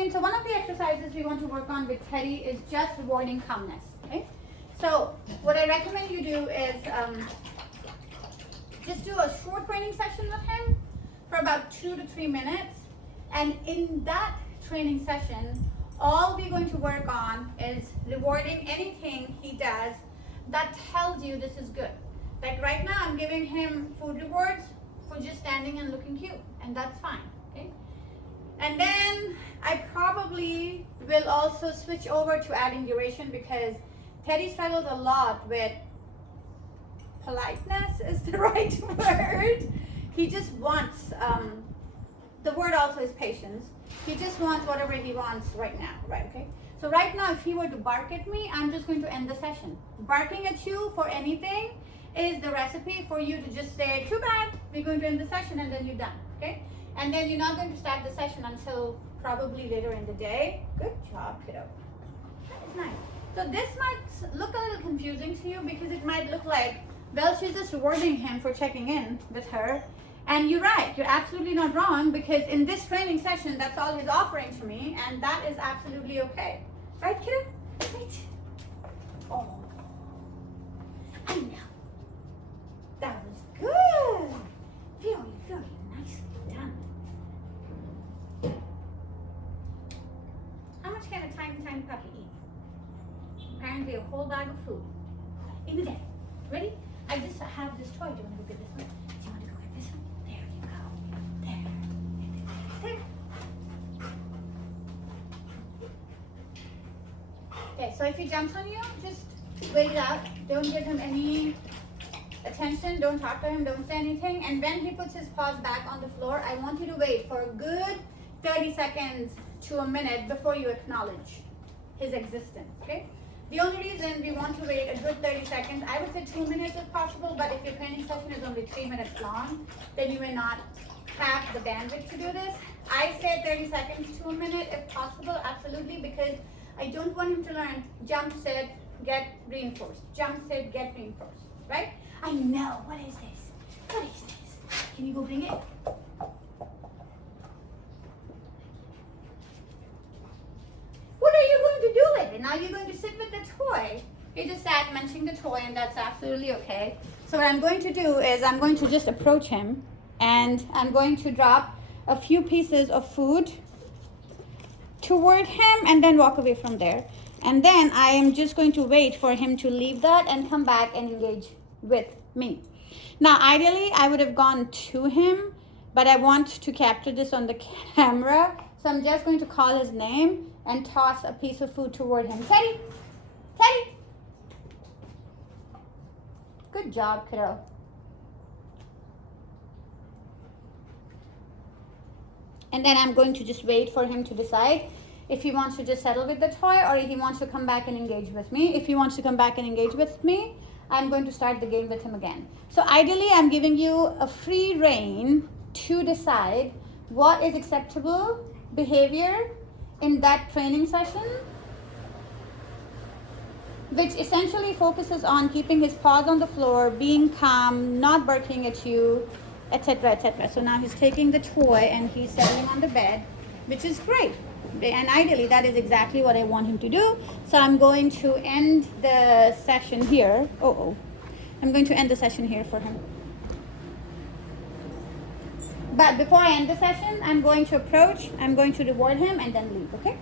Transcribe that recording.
thing, so one of the exercises we want to work on with Teddy is just rewarding calmness, okay? So what I recommend you do is just do a short training session with him for about 2 to 3 minutes. And in that training session, all we're going to work on is rewarding anything he does that tells you this is good. Like right now, I'm giving him food rewards for just standing and looking cute, and that's fine, okay? And then I probably will also switch over to adding duration because Teddy struggles a lot with politeness is the right word. He just wants, the word also is patience. He just wants whatever he wants right now, right, okay? So right now, if he were to bark at me, I'm just going to end the session. Barking at you for anything is the recipe for you to just say, too bad, we're going to end the session, and then you're done, okay? And then you're not going to start the session until probably later in the day. Good job, kiddo. That is nice. So this might look a little confusing to you because it might look like, well, she's just rewarding him for checking in with her. And you're right, you're absolutely not wrong because in this training session, that's all he's offering to me, and that is absolutely okay. Right, kiddo? Right? Oh, I know. That was good. Feeling nicely done. How much can a tiny puppy eat? Apparently a whole bag of food. In the day. Ready? I just have this toy. Do you want to go get this one? Do you want to go get this one? There you go. There. Okay, so if he jumps on you, just wait it out. Don't give him any attention. Don't talk to him. Don't say anything. And when he puts his paws back on the floor, I want you to wait for a good 30 seconds to a minute before you acknowledge his existence, okay? The only reason we want to wait a good 30 seconds, I would say 2 minutes if possible, but if your training session is only 3 minutes long, then you may not have the bandwidth to do this. I say 30 seconds to a minute if possible, absolutely, because I don't want him to learn jump, sit, get reinforced. Jump, sit, get reinforced, right? I know, what is this? What is this? Can you go bring it? What are you going to do with it? Now you're going to sit with the toy. He just sat munching the toy, and that's absolutely okay. So what I'm going to do is I'm going to just approach him, and I'm going to drop a few pieces of food toward him and then walk away from there. And then I am just going to wait for him to leave that and come back and engage with me. Now, ideally, I would have gone to him, but I want to capture this on the camera. So I'm just going to call his name and toss a piece of food toward him. Teddy! Teddy! Good job, kiddo. And then I'm going to just wait for him to decide if he wants to just settle with the toy or if he wants to come back and engage with me. If he wants to come back and engage with me, I'm going to start the game with him again. So ideally, I'm giving you a free rein to decide what is acceptable behavior in that training session, which essentially focuses on keeping his paws on the floor, being calm, not barking at you, etc., etc. So now he's taking the toy and he's settling on the bed, which is great. And ideally, that is exactly what I want him to do. So I'm going to end the session here. I'm going to end the session here for him. But before I end the session, I'm going to approach, I'm going to reward him and then leave, okay?